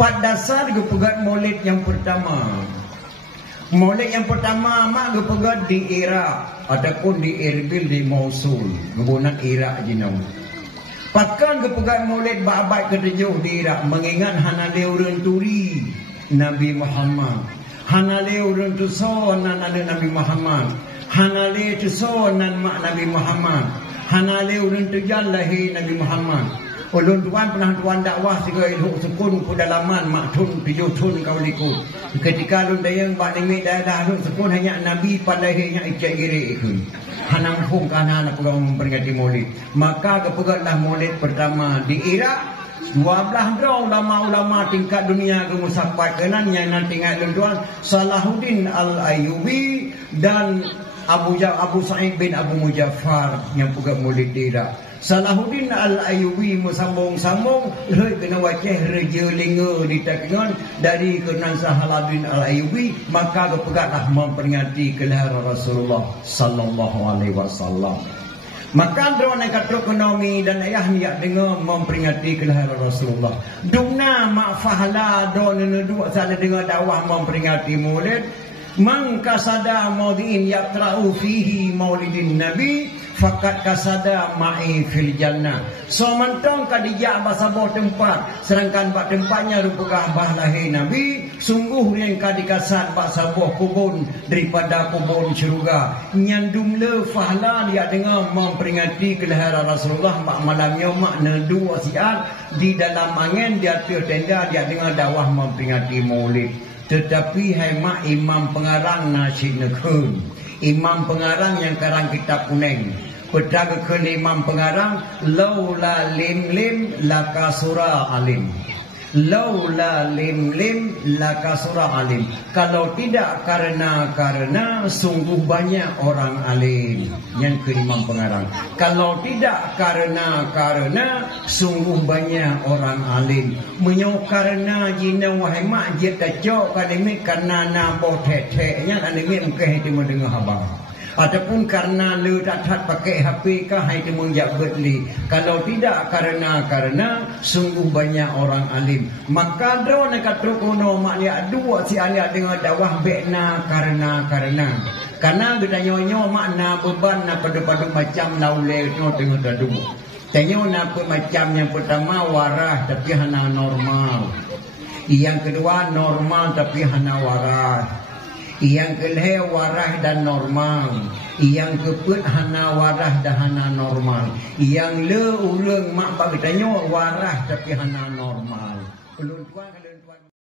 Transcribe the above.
Pada dasar gue pegat maulid yang pertama. Maulid yang pertama mak gue pegat di Iraq ataupun di Erbil di Mosul, kebunan Iraq jinau. Pakan gue pegat maulid abad ke-7 di Iraq mengingat hanale urang turi Nabi Muhammad. Hanale urang tuson nan Nabi Muhammad. Hanale tuson nan mak Nabi Muhammad. Hanale urang tujal lahir Nabi Muhammad. Ulun tuan pernah tuan dakwah tiga ilhuk sekun pedalaman maktun 7 tun kau likut. Ketika lun dayang bak limit daerah lun sekun hanya Nabi padahnya icak giri ikut. Hanang hum kana anak pegang memperingati maulid. Maka kepegatlah maulid pertama di Iraq. 12 draw ulama-ulama tingkat dunia kemusapat kenan yang nanti ingat tuan Salahuddin Al-Ayyubi dan Abu Sa'id bin Abu Mujaffar yang pegang maulid di Iraq. Salahuddin Al-Ayyubi sambung-sambung kena wajah reja linga di takengan dari kenan Salahuddin Al-Ayyubi, maka kepegatlah memperingati kelahiran Rasulullah sallallahu alaihi wasallam. Maka drone kata ekonomi dan ayah niat dengar memperingati kelahiran Rasulullah. Duna mak fahla drone dua salah dengar dakwah memperingati maulid. Man kasada maudin yaqra'u fihi maulidin nabi fakat kasada ma'i fil jannah. So mantong kadijak bahasa bawah tempat sedangkan bak tempatnya rupukah bah lahir nabi. Sungguh yang kadikasat bahasa bawah kubun daripada kubun syurga. Nyandum le fahla dia dengar memperingati kelahiran Rasulullah mak malamnya makna dua siat di dalam angin dia tenda dia dengar dakwah memperingati maulid. Tetapi hai mak imam pengarang nasyid nekun, imam pengarang yang karang kitab kuning. Pedaga ke imam pengarang laula lim lim lakasura alim. Laula lim lim lakasura alim. Kalau tidak karena sungguh banyak orang alim. Yang ke imam pengarang. Kalau tidak karena sungguh banyak orang alim. Menyok karena jina wahai mak jeta jok kalimit karena nabo teteknya kalimit mungkin itu mendengar habang. Ataupun karena lu tak pakai HP kah itu menjawab li. Kalau tidak karena sungguh banyak orang alim. Maka drone kata kono mak dia dua si alia dengan dakwah bekna karena kita nyonya makna beban na pada macam laule tu tengah dadu. Tanya apa macam yang pertama warah tapi hana normal. Yang kedua normal tapi hana warah. Yang kelih warah dan normal. Yang keput hana warah dan hana normal. Yang le ulung mak bagi tanya warah tapi hana normal. Ulun tuan